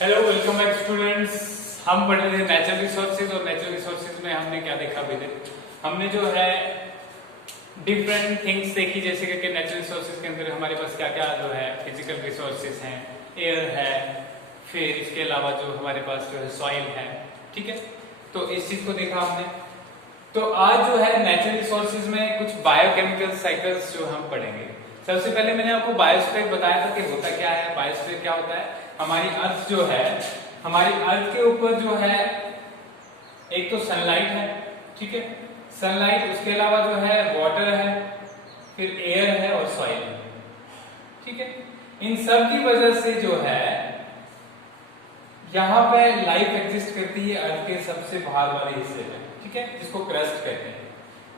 Hello, welcome back students. हम पढ़ रहे थे नेचुरल रिसोर्सेज और नेचुरल रिसोर्सेज में हमने क्या देखा अभी तक। हमने जो है डिफरेंट थिंग्स देखी, जैसे कि नेचुरल रिसोर्सेज के अंदर हमारे पास क्या क्या जो है फिजिकल रिसोर्सेज हैं, एयर है, फिर इसके अलावा जो हमारे पास जो है सॉइल है। ठीक है, तो इस चीज को देखा हमने। तो आज जो है नेचुरल रिसोर्सेज में कुछ बायोकेमिकल साइकिल्स जो हम पढ़ेंगे। सबसे पहले मैंने आपको बायोस्फीयर बताया था कि होता क्या है। बायोस्फीयर क्या होता है? हमारी अर्थ जो है, हमारी अर्थ के ऊपर जो है एक तो सनलाइट है, ठीक है, सनलाइट, उसके अलावा जो है वाटर है, फिर एयर है और सॉइल है। ठीक है, इन सब की वजह से जो है यहां पे लाइफ एग्जिस्ट करती है अर्थ के सबसे बाहर वाले हिस्से में, ठीक है, जिसको क्रस्ट कहते हैं।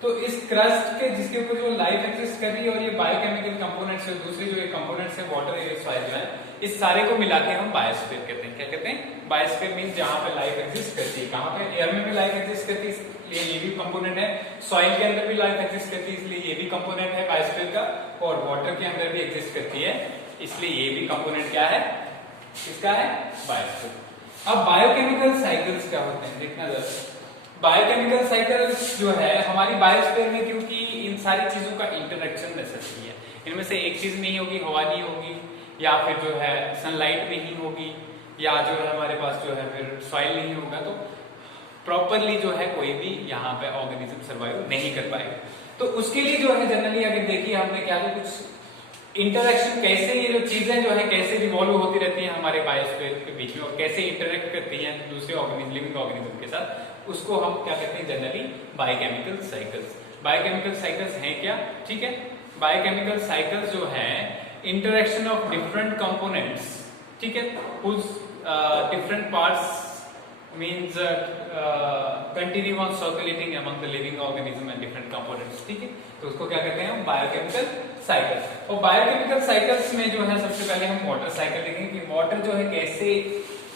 तो इस क्रस्ट के जिसके ऊपर जो लाइफ एग्जिस्ट कर रही है और ये बायोकेमिकल कंपोनेंट्स है, दूसरे जो ये कंपोनेंट्स है वाटर, एयर, सॉइल है, इस सारे को मिला के हम बायोस्फीयर कहते हैं। क्या कहते हैं? बायोस्फीयर मींस जहां पे लाइफ एग्जिस्ट करती है। कहां पे? एयर में भी लाइफ एग्जिस्ट करती है, इसलिए ये भी कंपोनेंट है। सॉइल के अंदर भी लाइफ एग्जिस्ट करती है, इसलिए ये भी कंपोनेंट है बायोस्फीयर का। और वाटर के अंदर भी एग्जिस्ट करती है, इसलिए ये भी कंपोनेंट क्या है? इसका है बायोस्फीयर। अब बायोकेमिकल साइकिल्स क्या होते हैं देखना जरा। बायोकेमिकल साइकिल्स जो है हमारी बायोस्फीयर में, क्योंकि इन सारी चीजों का इंटरेक्शन नेसेसरी है, इनमें से एक चीज नहीं होगी, हवा नहीं होगी, या फिर जो है सनलाइट नहीं होगी, या जो है हमारे पास जो है फिर सॉइल नहीं होगा, तो प्रॉपरली जो है कोई भी यहाँ पे ऑर्गेनिज्म सर्वाइव नहीं कर पाएगा। तो उसके लिए जो है जनरली अगर देखिए हमने क्या, तो कुछ इंटरेक्शन, कैसे ये जो चीजें जो है कैसे रिवॉल्व होती रहती हैं हमारे बायोस्फीयर के बीच में और कैसे इंटरेक्ट करती हैं दूसरे ऑर्गेनिज्म, लिविंग ऑर्गेनिज्म के साथ, उसको हम क्या कहते हैं generally? Biochemical cycles. Biochemical cycles हैं क्या? ठीक है, बायोकेमिकल साइकिल्स जो है इंटरेक्शन ऑफ डिफरेंट कंपोनेंट्स, ठीक है, whose different parts means continuum of circulating among the living organism and different components। ठीक है, तो उसको क्या कहते हैं हम? Biochemical cycles. और बायोकेमिकल साइकिल्स में जो है सबसे पहले हम वाटर साइकिल देखेंगे कि वाटर जो है कैसे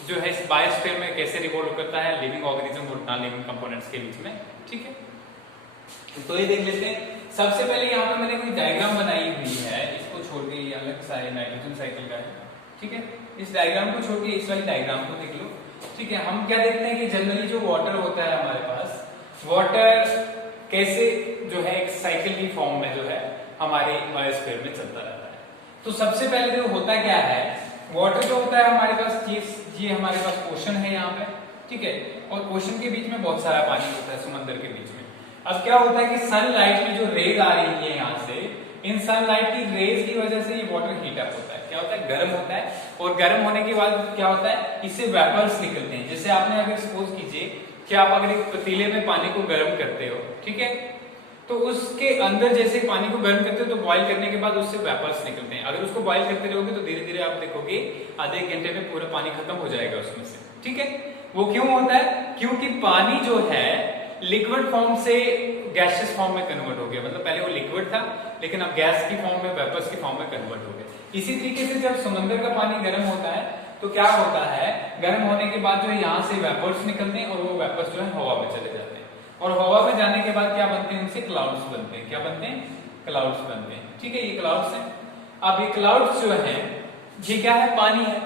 जो है इस बायोस्फीयर में कैसे रिवॉल्व करता है लिविंग ऑर्गेनिज्म और नॉन लिविंग कंपोनेंट्स के बीच में। ठीक है, तो ये देख लेते हैं। सबसे पहले यहाँ पे मैंने कोई डायग्राम बनाई हुई है, इसको छोड़ के ये अलग सा है, नाइट्रोजन साइकिल का है। ठीक है, इस डायग्राम को छोड़ के इस वाली डायग्राम को देख लो। ठीक है, हम क्या देखते हैं कि जनरली जो वाटर होता है हमारे पास, वाटर कैसे जो है एक साइकिल की फॉर्म में जो है हमारे बायोस्फीयर में चलता रहता है। तो सबसे पहले जो होता क्या है, वाटर जो होता है हमारे पास, ये हमारे पास ओशन है यहाँ पे, ठीक है, और ओशन के बीच में बहुत सारा पानी होता है, समंदर के बीच में। अब क्या होता है कि सनलाइट की जो रेज आ रही है यहाँ से, इन सनलाइट की रेज की वजह से ये वाटर हीट अप होता है। क्या होता है? गर्म होता है, और गर्म होने के बाद क्या होता है, इससे वेपर्स निकलते हैं। जैसे आपने अगर सपोज कीजिए कि आप अगर एक पतीले में पानी को गर्म करते हो, ठीक है, तो उसके अंदर जैसे पानी को गर्म करते हो तो बॉईल करने के बाद उससे वेपर्स निकलते हैं। अगर उसको बॉईल करते रहोगे तो धीरे धीरे आप देखोगे आधे घंटे में पूरा पानी खत्म हो जाएगा उसमें से। ठीक है, वो क्यों होता है? क्योंकि पानी जो है लिक्विड फॉर्म से गैसियस फॉर्म में कन्वर्ट हो गया। मतलब पहले वो लिक्विड था, लेकिन अब गैस की फॉर्म में, वेपर्स की फॉर्म में कन्वर्ट हो गया। इसी तरीके से जब समंदर का पानी गर्म होता है तो क्या होता है, गर्म होने के बाद जो है यहाँ से वेपर्स निकलते हैं और वो वेपर्स जो है हवा में चले जाते हैं, और हवा में जाने के बाद क्या बनते हैं, उनसे क्लाउड्स बनते हैं। क्या बनते हैं? क्लाउड्स बनते हैं। ठीक है, ये क्लाउड्स हैं। अब ये क्लाउड्स जो है ये क्या है? पानी है।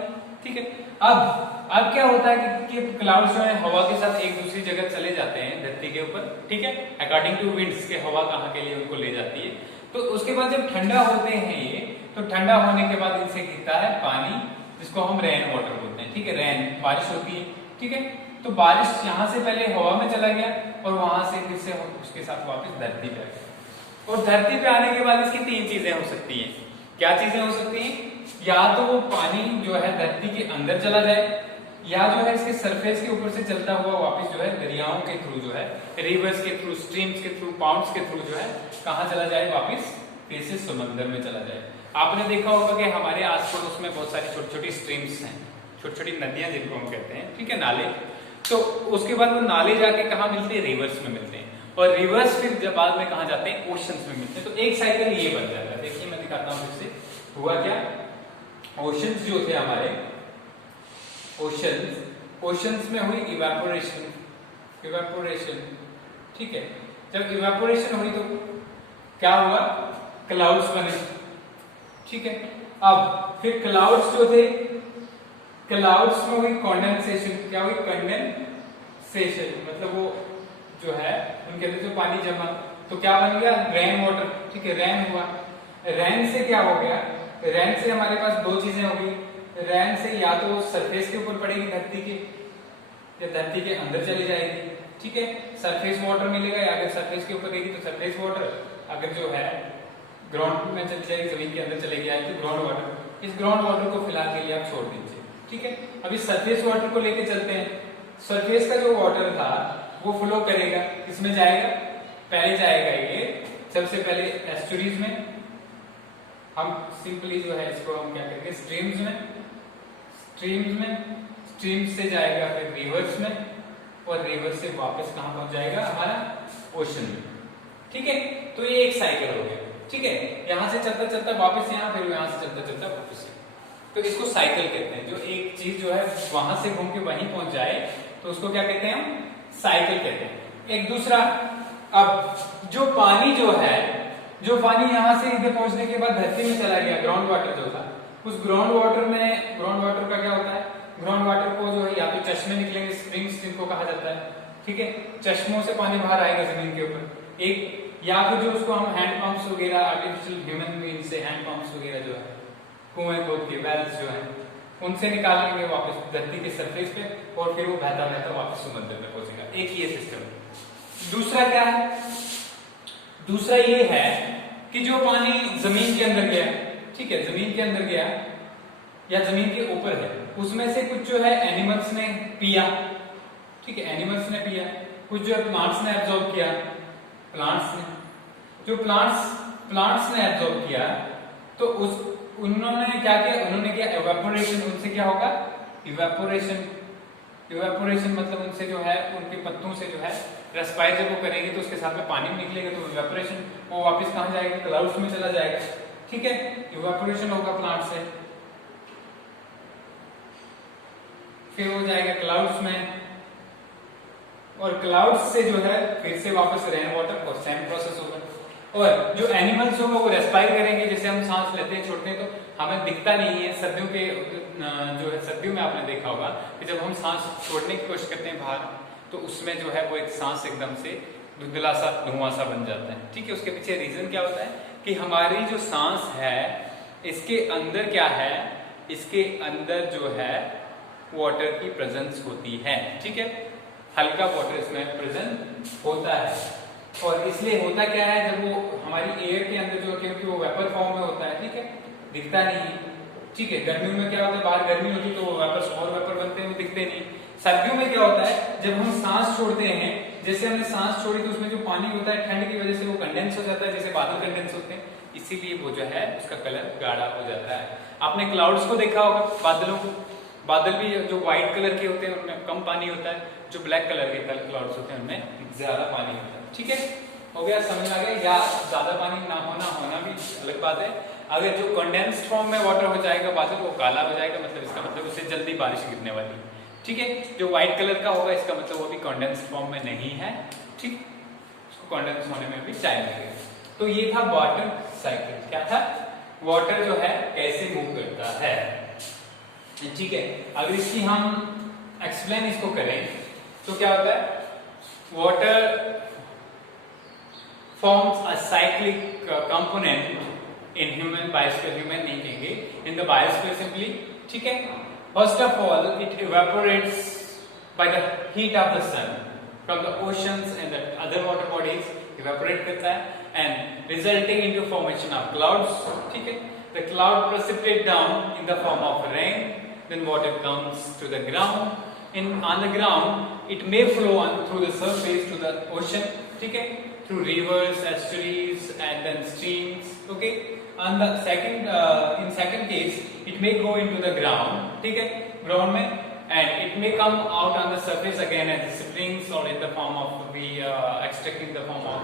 ठीक है, अब क्या होता है कि क्लाउड्स जो है हवा के साथ एक दूसरी जगह चले जाते हैं धरती के ऊपर। ठीक है, अकॉर्डिंग टू विंड्स के हवा कहाँ के लिए उनको ले जाती है। तो उसके बाद जब ठंडा होते हैं ये, तो ठंडा होने के बाद इनसे गिरता है पानी, जिसको हम रेन वाटर बोलते हैं। ठीक है, रेन बारिश होती है। ठीक है, तो बारिश यहाँ से पहले हवा में चला गया और वहां से फिर से उसके साथ वापस धरती पे आ गया। और धरती पे आने के बाद इसकी तीन चीजें हो सकती हैं। क्या चीजें हो सकती हैं? या तो वो पानी जो है धरती के अंदर चला जाए, या जो है इसके सरफेस के ऊपर से चलता हुआ वापस जो है दरियाओं के थ्रू जो है, रिवर्स के थ्रू, स्ट्रीम्स के थ्रू, पाउंड्स के थ्रू जो है कहाँ चला जाए? वापस फिर से समंदर में चला जाए। आपने देखा होगा कि हमारे आस पड़ोस में बहुत सारी छोटी छोटी स्ट्रीम्स हैं, छोटी छोटी नदियां जिनको हम कहते हैं, ठीक है, नाले। तो उसके बाद वो नाले जाके कहाँ मिलते हैं? रिवर्स में मिलते हैं, और रिवर्स फिर जब बाद में कहाँ जाते हैं? ओशंस में मिलते हैं। तो एक साइकिल ये बन जाता है। देखिए मैं दिखाता हूँ फिर से। हुआ क्या, ओशंस जो थे हमारे, ओशंस में हुई इवेपोरेशन। ठीक है, जब इवेपोरेशन हुई तो क्या हुआ? क्लाउड्स बने। ठीक है, अब फिर क्लाउड्स जो थे क्लाउड्स में हुई कंडेंसेशन, क्या हुई कंडेंसेशन, मतलब वो जो है उनके अंदर जो पानी जमा, तो क्या बन गया रेन वाटर, ठीक है रेन हुआ। रेन से क्या हो गया, रेन से हमारे पास दो चीजें होगी, रेन से या तो सरफेस के ऊपर पड़ेगी धरती के, या धरती के अंदर चली जाएगी, ठीक है सरफेस वाटर मिलेगा, या अगर सरफेस के ऊपर रहेगी तो सरफेस वाटर, अगर जो है ग्राउंड में चली जाएगी जमीन के अंदर चले गया तो ग्राउंड वाटर। इस ग्राउंड वाटर को फिलहाल के लिए आप छोड़ दीजिए, ठीक है। अभी सरफेस वाटर को लेके चलते हैं। सरफेस का जो वाटर था वो फ्लो करेगा, किसमें जाएगा, पहले जाएगा ये सबसे पहले एस्चुरीज में, हम सिंपली जो है इसको हम क्या करेंगे स्ट्रीम्स में, स्ट्रीम्स से जाएगा फिर रिवर्स में, और रिवर से वापस कहां पहुंच जाएगा हमारा ओशन में, ठीक है। तो ये एक साइकिल हो गया, ठीक है। यहां से चलता चलता वापस यहाँ, फिर यहां से चलता चलता वापस, तो इसको साइकिल कहते हैं। जो एक चीज जो है वहां से घूम के वहीं पहुंच जाए तो उसको क्या कहते हैं हम, साइकिल कहते हैं। एक दूसरा, अब जो पानी जो है, जो पानी यहां से इधर पहुंचने के बाद धरती में चला गया, ग्राउंड वाटर जो था, उस ग्राउंड वाटर में, ग्राउंड वाटर का क्या होता है, ग्राउंड वाटर को जो है या तो चश्मे निकलेंगे, स्प्रिंग्स जिनको कहा जाता है, ठीक है, चश्मों से पानी बाहर आएगा जमीन के ऊपर एक, या फिर जो उसको हम हैंड पंप्स वगैरह, आर्टिफिशियल ह्यूमन मीन्स से हैंड पंप्स वगैरह जो है कुएं खोद के वेल्स जो है उनसे निकालेंगे वापस धरती के सरफेस पे, और फिर वो बहता बहता वापस समुद्र में पहुंचेगा। एक ये सिस्टम है। दूसरा क्या है, दूसरा ये है कि जो पानी जमीन के अंदर गया, ठीक है, जमीन के अंदर गया या जमीन के ऊपर है, उसमें से कुछ जो है एनिमल्स ने पिया, ठीक है, एनिमल्स ने पिया, कुछ जो है प्लांट्स ने एब्जॉर्ब किया, प्लांट्स ने, जो प्लांट्स ने एब्जॉर्ब किया, तो उस उन्होंने क्या किया, उन्होंने किया इवेपोरेशन, उनसे क्या होगा इवेपोरेशन, इवेपोरेशन मतलब उनसे जो है उनके पत्तों से जो है रेस्पायर जब वो करेंगे तो उसके साथ में पानी भी निकलेगा, तो इवेपोरेशन, वो वापस कहां जाएगा, क्लाउड्स में चला जाएगा, ठीक है, इवेपोरेशन होगा प्लांट से, फिर हो जाएगा क्लाउड्स में, और क्लाउड्स से जो है फिर से वापस रेन वाटर, और सेम प्रोसेस होगा। और जो एनिमल्स होगा वो रेस्पायर करेंगे, जैसे हम सांस लेते हैं छोड़ते हैं तो हमें दिखता नहीं है, सर्दियों के जो है सर्दियों में आपने देखा होगा कि जब हम सांस छोड़ने की कोशिश करते हैं बाहर, तो उसमें जो है वो एक सांस एकदम से धुंधला सा धुआं सा बन जाता है, ठीक है। उसके पीछे रीजन क्या होता है कि हमारी जो सांस है इसके अंदर क्या है, इसके अंदर जो है वाटर की प्रेजेंस होती है, ठीक है, हल्का वाटर इसमें प्रेजेंट होता है। और इसलिए होता क्या है, जब वो हमारी एयर के अंदर जो, क्योंकि वो वेपर फॉर्म में होता है, ठीक है, दिखता नहीं है, ठीक है। गर्मियों में क्या होता है, बाहर गर्मी होती है तो वेपर्स और वेपर बनते हैं, वो दिखते नहीं। सर्दियों में क्या होता है, जब हम सांस छोड़ते हैं, जैसे हमने सांस छोड़ी तो उसमें जो पानी होता है ठंड की वजह से वो कंडेंस हो जाता है, जैसे बादल कंडेंस होते हैं, इसीलिए वो जो है उसका कलर गाढ़ा हो जाता है। आपने क्लाउड्स को देखा होगा, बादलों को, बादल भी जो व्हाइट कलर के होते हैं उनमें कम पानी होता है, जो ब्लैक कलर के क्लाउड्स होते हैं उनमें ज्यादा पानी होता है, ठीक है, हो गया, समझ आ गया। या ज्यादा पानी ना होना, होना भी अलग बात है। अगर जो कंडेंस्ड फॉर्म में वाटर हो जाएगा बादल, वो काला हो जाएगा, मतलब इसका मतलब उससे जल्दी बारिश गिरने वाली, ठीक है। जो व्हाइट कलर का होगा इसका मतलब वो भी कंडेंस्ड फॉर्म में नहीं है, ठीक, उसको कंडेंस होने में भी टाइम लगेगा। तो ये था वाटर साइकिल, क्या था, वाटर जो है कैसे मूव करता है, ठीक है। अगर इसकी हम एक्सप्लेन इसको करें तो क्या होता है, water forms a cyclic component in human biosphere, human नहीं कहेंगे, in the biosphere simply, ठीक है। First of all, it evaporates by the heat of the sun from the oceans and the other water bodies, evaporate करता है and resulting into formation of clouds, ठीक है। The cloud precipitate down in the form of rain, then water comes to the ground. On the ground, it may flow on through the surface to the ocean, ठीक है, through rivers, estuaries, and then streams. Okay. On the second, in second case, it may go into the ground. ठीक है, ground में, and it may come out on the surface again as springs or in the form of extracting the form of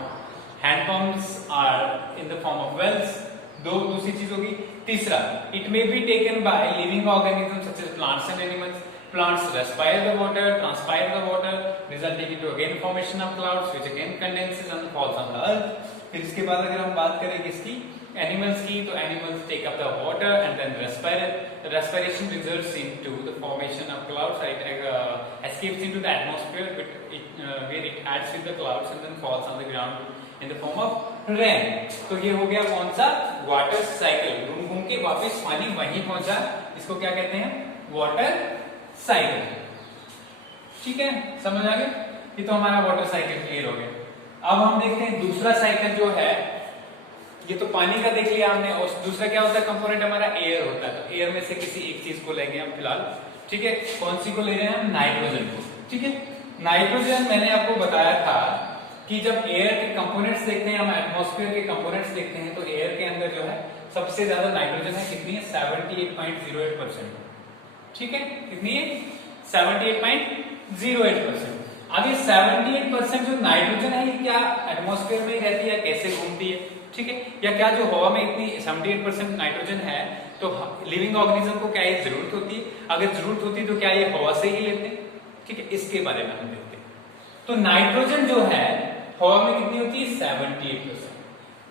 hand pumps or in the form of wells. दूसरी चीज होगी। तीसरा, it may be taken by living organisms such as plants and animals. Plants respire the water, transpire the water, resulting into again formation of clouds, which again condenses and falls on the earth. फिर इसके बाद अगर हम बात करें किसकी, animals की, तो animals take up the water and then respiration results into the formation of clouds, right? Escapes into the atmosphere where it adds with the clouds and then falls on the ground in the form of rain. तो ये हो गया कौन सा? Water cycle. घूम घूम के वापस पानी वहीं पहुंचा, इसको क्या कहते हैं? Water cycle. ठीक है, समझ आ गया? ये तो हमारा वाटर साइकिल क्लियर हो गया। अब हम देखते हैं दूसरा साइकिल जो है, ये तो पानी का देख लिया हमने, और दूसरा क्या होता है कंपोनेंट हमारा? एयर होता है। तो एयर में से किसी एक चीज को लेंगे हम फिलहाल, ठीक है? कौन सी को ले रहे हैं हम? नाइट्रोजन को। ठीक है, नाइट्रोजन मैंने आपको बताया था कि जब एयर के कंपोनेंट्स देखते हैं, हम एटमॉस्फेयर के कंपोनेंट्स देखते हैं, तो एयर के अंदर जो है सबसे ज्यादा नाइट्रोजन है। कितनी है? 78.08%। ठीक है, कितनी है? 78.08%। अब ये 78% जो नाइट्रोजन है, ये क्या एटमॉस्फेयर में ही रहती है? कैसे घूमती है? ठीक है, या क्या जो हवा में इतनी 78% नाइट्रोजन है, तो लिविंग ऑर्गेनिज्म को क्या ये जरूरत होती है? अगर जरूरत होती तो क्या ये हवा से ही लेते? ठीक है, इसके बारे में हम देखते हैं। तो नाइट्रोजन जो है हवा में कितनी होती है? 78%।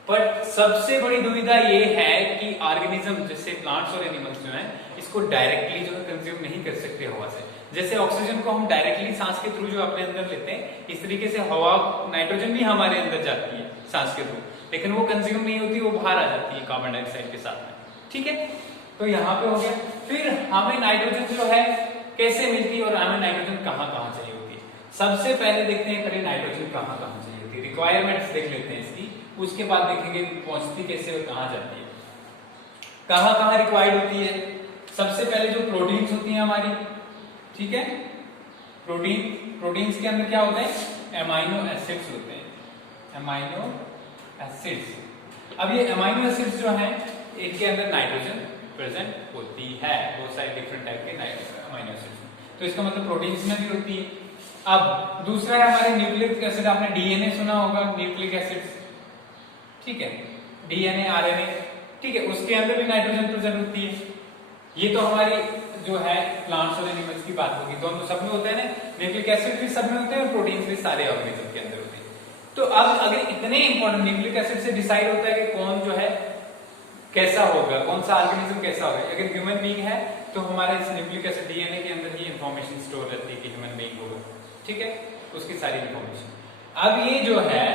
पर सबसे बड़ी दुविधा ये है कि ऑर्गेनिज्म जैसे प्लांट्स और एनिमल्स जो है, इसको डायरेक्टली जो है कंज्यूम नहीं कर सकते हवा से। जैसे ऑक्सीजन को हम डायरेक्टली सांस के थ्रू जो अपने अंदर लेते हैं, इस तरीके से हवा, नाइट्रोजन भी हमारे अंदर जाती है सांस के थ्रू, लेकिन वो कंज्यूम नहीं होती, वो बाहर आ जाती है कार्बन डाइऑक्साइड के साथ में। ठीक है, तो यहाँ पे हो गया। फिर हमें नाइट्रोजन जो है कैसे मिलती है और हमें नाइट्रोजन कहाँ कहाँ चाहिए होती है? सबसे पहले देखते हैं पहले नाइट्रोजन कहाँ कहाँ चाहिए होती है, रिक्वायरमेंट्स देख लेते हैं इसकी, उसके बाद देखेंगे पहुंचती कैसे और कहाँ जाती है, कहाँ कहाँ रिक्वायर्ड होती है। सबसे पहले जो प्रोटीन्स होती हैं हमारी, ठीक है, प्रोटीन्स के अंदर क्या होता है? एमाइनो एसिड्स होते हैं, एमाइनो एसिड्स। अब ये एमाइनो एसिड्स जो हैं, इनके अंदर नाइट्रोजन प्रेजेंट होती है, बहुत सारे डिफरेंट टाइप के अमाइनो एसिड्स, तो इसका मतलब प्रोटीन्स में भी होती है। अब दूसरा है हमारे न्यूक्लिक एसिड, आपने डीएनए सुना होगा, न्यूक्लिक एसिड्स, ठीक है, डीएनए, आरएनए, ठीक है, उसके अंदर भी नाइट्रोजन प्रेजेंट होती है। ये तो हमारी जो है प्लांट्स और एनिमल्स की बात होगी, दोनों सब में होता है ना, न्यूक्लिक एसिड भी सब में होते हैं और प्रोटीन्स भी सारे ऑर्गेनिज्म के अंदर होते हैं। तो अब अगर इतने इंपॉर्टेंट न्यूक्लिक एसिड से डिसाइड होता है कि कौन जो है कैसा होगा, कौन सा ऑर्गेनिज्म कैसा होगा। अगर ह्यूमन बीइंग है तो हमारे इस न्यूक्लिक एसिड डीएनए के अंदर ही इंफॉर्मेशन स्टोर रहती है कि ह्यूमन बीइंग होगा, ठीक है, उसकी सारी इंफॉर्मेशन। अब ये जो है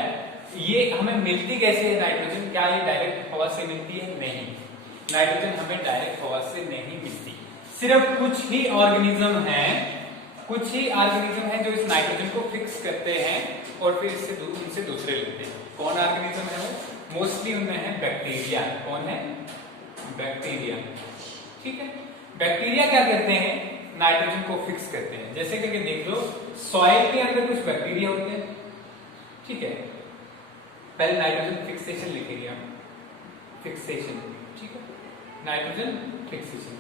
ये हमें मिलती कैसे है नाइट्रोजन? क्या ये डायरेक्ट हवा से मिलती है? नहीं, नाइट्रोजन हमें डायरेक्ट हवा से नहीं मिलती। सिर्फ कुछ ही ऑर्गेनिज्म है जो इस नाइट्रोजन को फिक्स करते हैं और फिर इनसे दूसरे लेते हैं। कौन ऑर्गेनिज्म है वो? मोस्टली उनमें है बैक्टीरिया। कौन है? बैक्टीरिया। ठीक है, बैक्टीरिया क्या करते हैं? नाइट्रोजन को फिक्स करते हैं। जैसे करके देख लो, सॉइल के अंदर कुछ बैक्टीरिया होते हैं, ठीक है, पहले नाइट्रोजन फिक्सेशन लिखेंगे हम, फिक्सेशन, ठीक है, नाइट्रोजन फिक्सेशन।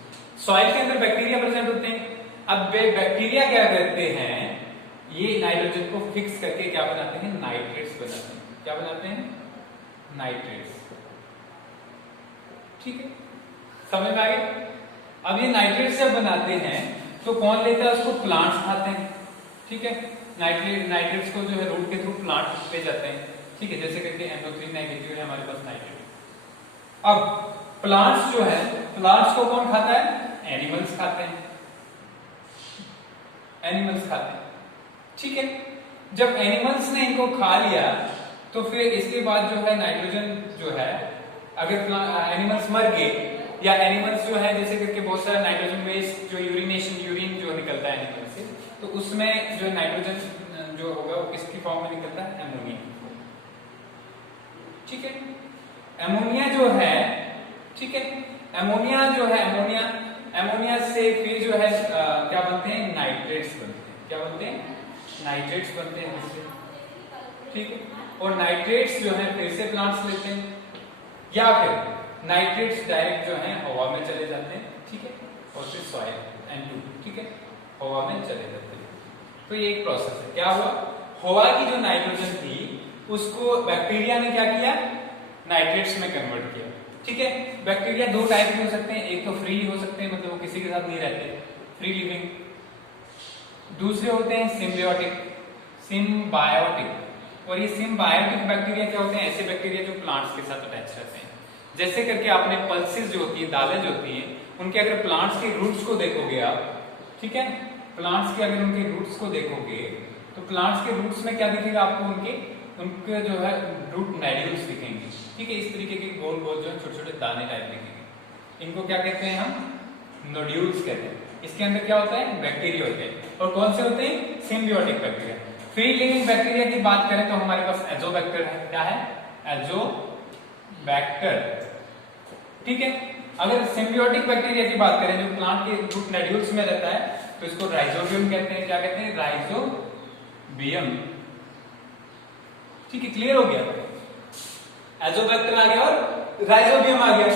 सॉइल के अंदर बैक्टीरिया प्रेजेंट होते हैं। अब वे बैक्टीरिया क्या करते हैं? ये नाइट्रोजन को फिक्स करके क्या बनाते हैं? नाइट्रेट्स बनाते हैं। क्या बनाते हैं? नाइट्रेट्स। ठीक है, समझ में आ गया? अब ये नाइट्रेट्स जब बनाते हैं तो कौन लेता है उसको? प्लांट्स खाते हैं, ठीक है, नाइट्रेट्स को जो है रूट के थ्रू प्लांट ले जाते हैं, ठीक है, जैसे करके NO3 नेगेटिव है हमारे पास नाइट्रेट। अब प्लांट्स जो है, प्लांट्स को कौन खाता है? एनिमल्स खाते हैं, एनिमल्स खाते हैं, ठीक है। जब एनिमल्स ने इनको खा लिया तो फिर इसके बाद जो है नाइट्रोजन जो है, अगर एनिमल्स मर गए या एनिमल्स जो है जैसे करके बहुत सारा नाइट्रोजन वेस्ट जो यूरिन जो निकलता है एनिमल से, तो उसमें जो नाइट्रोजन जो होगा वो किसकी फॉर्म में निकलता है? एमोनिया, ठीक है। एमोनिया जो है, ठीक है, एमोनिया जो है, एमोनिया से फिर जो है क्या बनते हैं? नाइट्रेट्स बनते हैं। क्या बनते हैं? नाइट्रेट्स बनते हैं इससे, ठीक है। और नाइट्रेट्स जो है फिर से प्लांट्स लेते हैं, या फिर नाइट्रेट्स डायरेक्ट जो है हवा में चले जाते हैं, ठीक है, और फिर सॉइल N2, ठीक है, हवा में चले जाते हैं। तो ये एक प्रोसेस है। क्या हुआ? हवा की जो नाइट्रोजन थी उसको बैक्टीरिया ने क्या किया? नाइट्रेट्स में कन्वर्ट किया, ठीक है। बैक्टीरिया दो टाइप के हो सकते हैं, एक तो फ्री हो सकते हैं, मतलब वो किसी के साथ नहीं रहते, फ्री लिविंग। दूसरे होते हैं सिम्बायोटिक। और ये सिम्बायोटिक बैक्टीरिया क्या होते हैं? ऐसे बैक्टीरिया जो प्लांट्स के साथ अटैच रहते हैं, जैसे करके आपने पल्सेस जो होती है, दालें जो होती हैं, उनके अगर प्लांट्स के रूट्स को देखोगे आप, ठीक है, प्लांट्स के अगर उनके रूट्स को देखोगे तो प्लांट्स के रूट्स में क्या दिखेगा आपको, उनके जो है रूट नोड्यूल्स दिखेंगे, ठीक है, इस तरीके के गोल गोल जो है छोटे छोटे दाने टाइप दिखेंगे। इनको क्या कहते हैं हम, नोड्यूल्स कहते हैं। इसके अंदर क्या होता है, बैक्टीरिया होते हैं। और कौन से होते हैं, symbiotic bacteria. Free living bacteria की बात करें तो हमारे पास एजोबैक्टर है। क्या है, एजोबैक्टर, ठीक है। अगर सिम्बियोटिक बैक्टीरिया की बात करें जो प्लांट के रूट नोड्यूल्स में रहता है तो इसको राइजोबियम कहते हैं। क्या कहते हैं, राइजोबियम, ठीक है, क्लियर हो गया। एजोबैक्टर आ गया और राइजोबियम आ गया।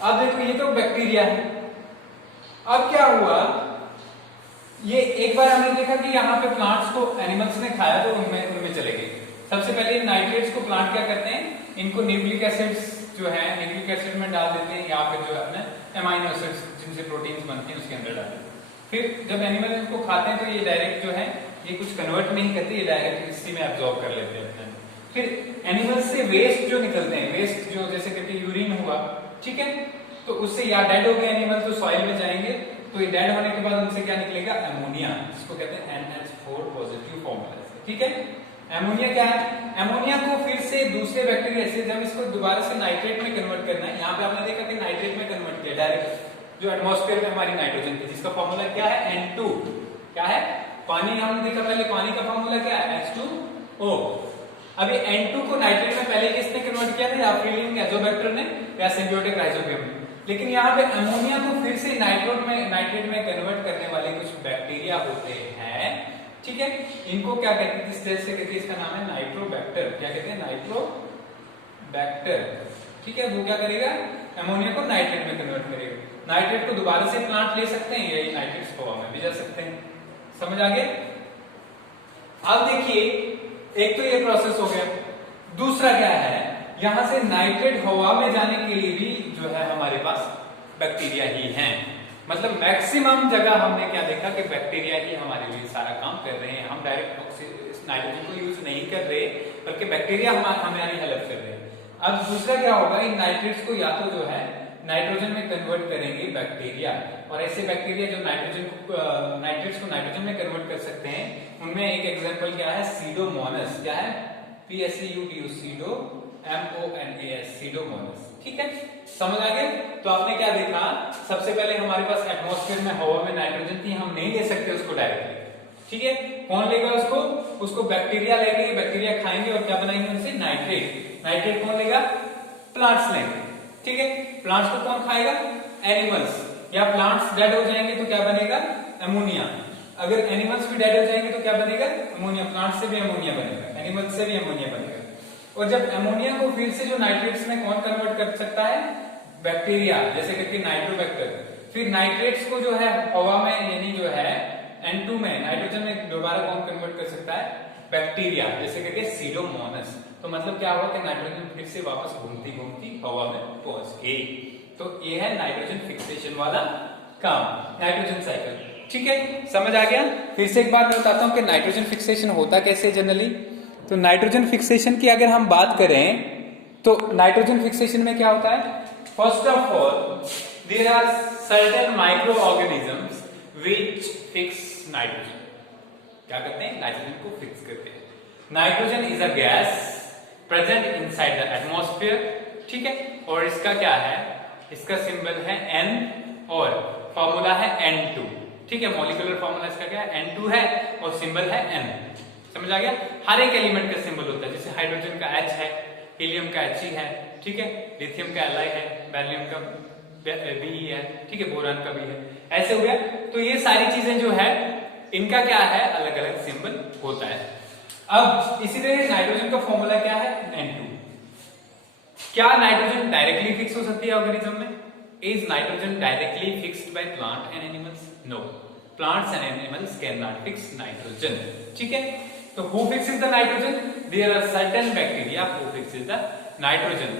अब देखो ये तो बैक्टीरिया है। अब क्या हुआ, ये एक बार हमने देखा कि यहाँ पे प्लांट्स को एनिमल्स ने खाया तो उनमें चले गए। सबसे पहले नाइट्रेट्स को प्लांट क्या करते हैं, इनको न्यूक्लिक एसिड्स जो है न्यूक्लिक एसिड में डाल देते हैं, या फिर जो है अपने अमीनो एसिड्स जिनसे प्रोटीन्स बनते हैं उसके अंदर डाल देते हैं। फिर जब एनिमल इसको खाते हैं तो ये डायरेक्ट जो है ये कुछ कन्वर्ट नहीं करते, ये डायरेक्ट इसी में एब्जॉर्ब कर लेते हैं। फिर एनिमल से वेस्ट जो निकलते हैं, वेस्ट जो जैसे करके यूरिन हुआ, ठीक है, तो उससे या डेड हो गए एनिमल तो सॉइल में जाएंगे, तो ये डेड होने के बाद उनसे क्या निकलेगा, अमोनिया, जिसको कहते हैं NH4 पॉजिटिव फॉर्मूला, ठीक है। अमोनिया क्या है, अमोनिया को फिर से दूसरे बैक्टीरिया से जब इसको दोबारा से नाइट्रेट में कन्वर्ट करना है, यहाँ पे आपने देखा कि नाइट्रेट में कन्वर्ट किया डायरेक्ट, जो एटमॉस्फेयर में हमारी नाइट्रोजन थी जिसका फॉर्मूला क्या है, N2, क्या है, पानी, हमने देखा पहले पानी का फॉर्मूला क्या है, H2O। अभी N2 को नाइट्रेट में पहले किसने कन्वर्ट किया था, या फ्री लिविंग एजोबैक्टर ने या सिम्बियोटिक राइजोबियम ने। लेकिन यहाँ पे अमोनिया को फिर से नाइट्रेट में कन्वर्ट करने वाले कुछ बैक्टीरिया होते हैं, ठीक है। इनको क्या कहते हैं, किस तरह से कहते हैं, इसका नाम है नाइट्रोबैक्टर। क्या कहते हैं, नाइट्रोबैक्टर, ठीक है। वो क्या करेगा, अमोनिया को नाइट्रेट में कन्वर्ट करेगा। नाइट्रेट को दोबारा से प्लांट ले सकते हैं, यही नाइट्रेट हवा में भी जा सकते हैं। समझ आ गया। अब देखिए, एक तो ये प्रोसेस हो गया, दूसरा क्या है, यहां से नाइट्रेट हवा में जाने के लिए भी जो है हमारे पास बैक्टीरिया ही हैं। मतलब मैक्सिमम जगह हमने क्या देखा कि बैक्टीरिया ही हमारे लिए सारा काम कर रहे हैं। हम डायरेक्ट नाइट्रोजन को यूज नहीं कर रहे, बल्कि बैक्टीरिया हमारी हेल्प कर रहे हैं। अब दूसरा क्या होगा, इन नाइट्रेट्स को या तो जो है नाइट्रोजन में कन्वर्ट करेंगे बैक्टीरिया, और ऐसे बैक्टीरिया जो नाइट्रेट्स को नाइट्रोजन में कन्वर्ट कर सकते हैं, उनमें एक एग्जांपल क्या है, सीडोमोनास। क्या है, PSEUDO, सीडोमोनास, ठीक है। समझ आ गया। तो आपने क्या देखा, सबसे पहले हमारे पास एटमॉस्फेयर में हवा में नाइट्रोजन थी, हम नहीं ले सकते उसको डायरेक्टली, ठीक है। कौन लेगा उसको बैक्टीरिया लेंगे, बैक्टीरिया खाएंगे और क्या बनाएंगे उनसे, नाइट्रेट। नाइट्रेट कौन लेगा, प्लांट्स लेंगे, ठीक है। प्लांट्स को कौन खाएगा, एनिमल्स, या प्लांट्स डेड हो जाएंगे तो क्या बनेगा, अमोनिया। अगर एनिमल्स भी डेड हो जाएंगे तो क्या बनेगा, अमोनिया। प्लांट से भी अमोनिया बनेगा, एनिमल्स से भी अमोनिया बनेगा। और जब अमोनिया को फिर से जो नाइट्रेट्स में कौन कन्वर्ट कर सकता है, बैक्टीरिया, जैसे करके नाइट्रोबैक्टर। फिर नाइट्रेट्स को जो है हवा में, यानी जो है N2 में, नाइट्रोजन में दोबारा कौन कन्वर्ट कर सकता है, बैक्टीरिया, जैसे करके सीडोमोनास। तो मतलब क्या हुआ कि नाइट्रोजन फिर से वापस घूमती घूमती हवा में पहुंच गई। तो ये है नाइट्रोजन फिक्सेशन वाला काम, नाइट्रोजन साइकिल, ठीक है। समझ आ गया। फिर से एक बार मैं बताता हूं कि नाइट्रोजन फिक्सेशन होता कैसे जनरली। तो नाइट्रोजन फिक्सेशन की अगर हम बात करें तो नाइट्रोजन फिक्सेशन में क्या होता है, first of all there are certain microorganisms which fix nitrogen. क्या करते हैं, नाइट्रोजन को फिक्स करते हैं। Nitrogen is a gas present inside the atmosphere, ठीक है। और इसका क्या है, इसका सिंबल है N और फॉर्मूला है N2, ठीक है। मॉलिक्यूलर फॉर्मूला इसका क्या है, N2 है और सिंबल है N। समझ आ गया। हर एक एलिमेंट का सिंबल होता है, जैसे हाइड्रोजन का H है, हीलियम का He है, ठीक है, लिथियम का Li है, बेरिलियम का Be है, ठीक है, बोरान का भी है, ऐसे हो गया। तो ये सारी चीजें जो है इनका क्या है, अलग अलग सिंबल होता है। अब इसी तरह नाइट्रोजन का फॉर्मूला क्या है, N2। क्या नाइट्रोजन डायरेक्टली फिक्स हो सकती है ऑर्गेनिज्म में? Is nitrogen directly fixed by plant and animals? No, plants and animals cannot fix nitrogen, ठीक है। तो who fixes the nitrogen? There are certain bacteria who fixes the nitrogen.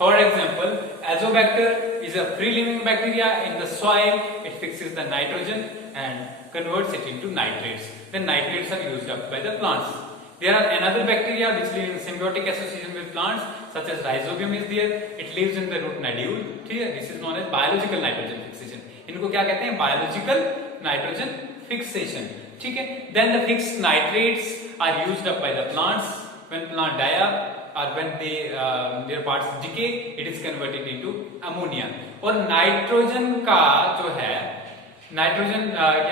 For example, Azobacter is a free living bacteria in the soil. It fixes the nitrogen and converts it into nitrates. Then nitrates are used up by the plants. There are another bacteria which live in symbiotic association with plants, such as Rhizobium is there. It lives in the root nodule. ठीक है, this is known as biological nitrogen fixation. इनको क्या कहते हैं? Biological nitrogen fixation. ठीक है. Then the fixed nitrates are used up by the plants when plant die up or when their parts decay. It is converted into ammonia. और nitrogen का जो है नाइट्रोजन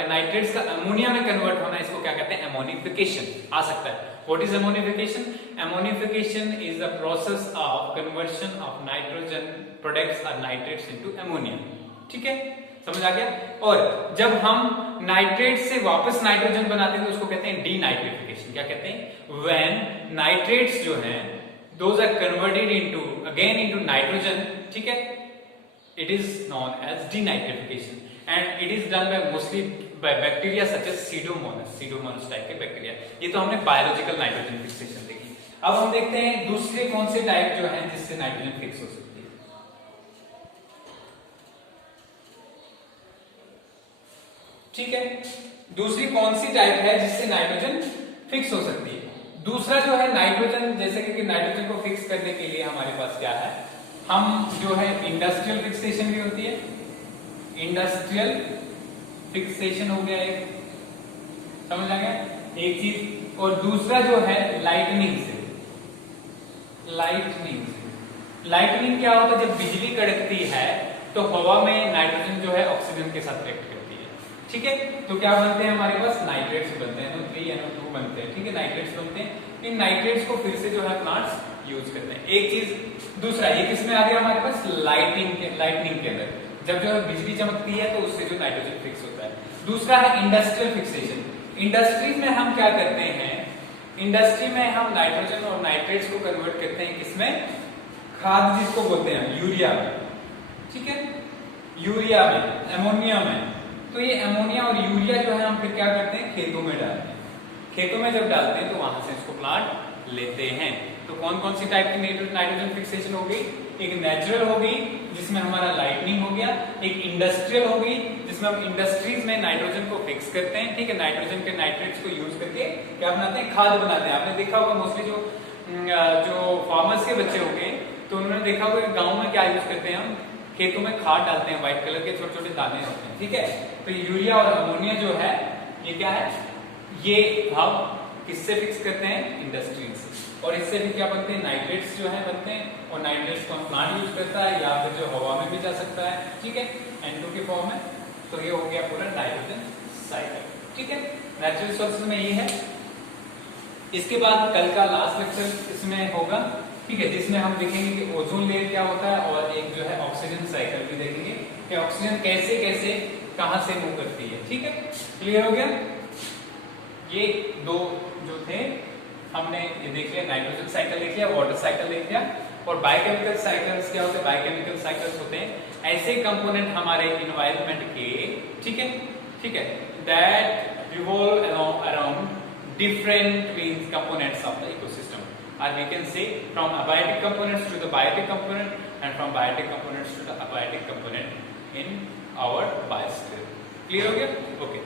नाइट्रेट्स का अमोनिया में convert होना, इसको क्या कहते हैं? एमोनिफिकेशन आ सकता है. What is ammonification? Ammonification is the process of conversion of nitrogen products or nitrates into ammonia. ठीक है, समझ आ गया. और जब हम नाइट्रेट से वापस नाइट्रोजन बनाते हैं तो उसको कहते हैं डीनाइट्रिफिकेशन. क्या कहते हैं? When nitrates जो हैं those are converted into again into nitrogen. ठीक है, it is known as denitrification and it is done by mostly by bacteria such as Pseudomonas type के बैक्टीरिया. ये तो हमने बायोलॉजिकल नाइट्रोजन फिक्सेशन देखी. अब हम देखते हैं दूसरे कौन से टाइप जो हैं जिससे नाइट्रोजन फिक्स हो सकती है. ठीक है, दूसरी कौन सी टाइप है जिससे नाइट्रोजन फिक्स हो सकती है? दूसरा जो है नाइट्रोजन, जैसे कि नाइट्रोजन को फिक्स करने के लिए हमारे पास क्या है? हम जो है इंडस्ट्रियल फिक्सेशन भी होती है. इंडस्ट्रियल फिक्सेशन हो गया एक, समझ आ गया एक चीज. और दूसरा जो है लाइटनिंग से. लाइटनिंग क्या होता है? जब बिजली कड़कती है तो हवा में नाइट्रोजन जो है ऑक्सीजन के साथ रिएक्ट करती है. ठीक है, तो क्या बनते हैं हमारे पास? नाइट्रेट्स बनते हैं. NO3 NO2 बनते हैं. ठीक है, नाइट्रेट्स बनते हैं. इन नाइट्रेट्स को फिर से जो है प्लांट्स यूज करते हैं. एक चीज. दूसरा ये किसमें आ गया हमारे पास? लाइटनिंग के अंदर जब जो है बिजली चमकती है तो उससे जो नाइट्रोजन फिक्स होता है. दूसरा है इंडस्ट्रियल फिक्सेशन. इंडस्ट्रीज में हम क्या करते हैं? इंडस्ट्री में हम नाइट्रोजन और नाइट्रेट्स को कन्वर्ट करते हैं किसमें? खाद जिसको बोलते हैं यूरिया में. ठीक है, यूरिया में, अमोनिया में. तो ये अमोनिया और यूरिया जो है हम फिर क्या करते हैं? खेतों में डालते हैं. खेतों में जब डालते हैं तो वहां से इसको प्लांट लेते हैं. तो कौन कौन सी टाइप की नाइट्रोजन फिक्सेशन हो गई? एक नेचुरल हो गई जिसमें हमारा लाइटनिंग हो गया. एक इंडस्ट्रियल हो गई जिसमें हम इंडस्ट्रीज में नाइट्रोजन को फिक्स करते हैं. ठीक है, नाइट्रोजन के नाइट्रेट्स को यूज करके क्या बनाते हैं? खाद बनाते हैं. आपने देखा होगा मोस्टली जो फार्मर्स के बच्चे होंगे तो उन्होंने देखा होगा कि गाँव में क्या यूज करते हैं? हम खेतों में खाद डालते हैं. व्हाइट कलर के छोटे छोटे दाने होते हैं. ठीक है, तो यूरिया और अमोनिया जो है ये क्या है? ये हम किससे फिक्स करते हैं? इंडस्ट्रीज से. और इससे भी क्या बनते हैं? नाइट्रेट्स जो है बनते हैं. और नाइट्रेट्स को प्लांट यूज करता है या फिर जो हवा में भी जा सकता है. ठीक है, N2 के फॉर्म में. तो ये हो गया पूरा नाइट्रोजन साइकिल. ठीक है, नेचुरल सोर्सेज में ये है. इसके बाद कल का लास्ट लेक्चर इसमें होगा. ठीक है, जिसमें हम देखेंगे कि ओजोन लेयर क्या होता है और एक जो है ऑक्सीजन साइकिल भी देखेंगे कि ऑक्सीजन कैसे कैसे कहां से मूव करती है. ठीक है, क्लियर हो गया. ये दो जो थे हमने ये देख लिया, नाइट्रोजन साइकिल देख लिया, वाटर साइकिल देख लिया. और बायोकेमिकल साइकिल्स क्या होते हैं? बायोकेमिकल साइकिल्स होते हैं ऐसे कंपोनेंट हमारे एनवायरनमेंट के. ठीक है, that revolve around different means components of the ecosystem, or we can say from abiotic components to the biotic component and from biotic components to the abiotic component in our biosphere. Clear हो गया? Okay.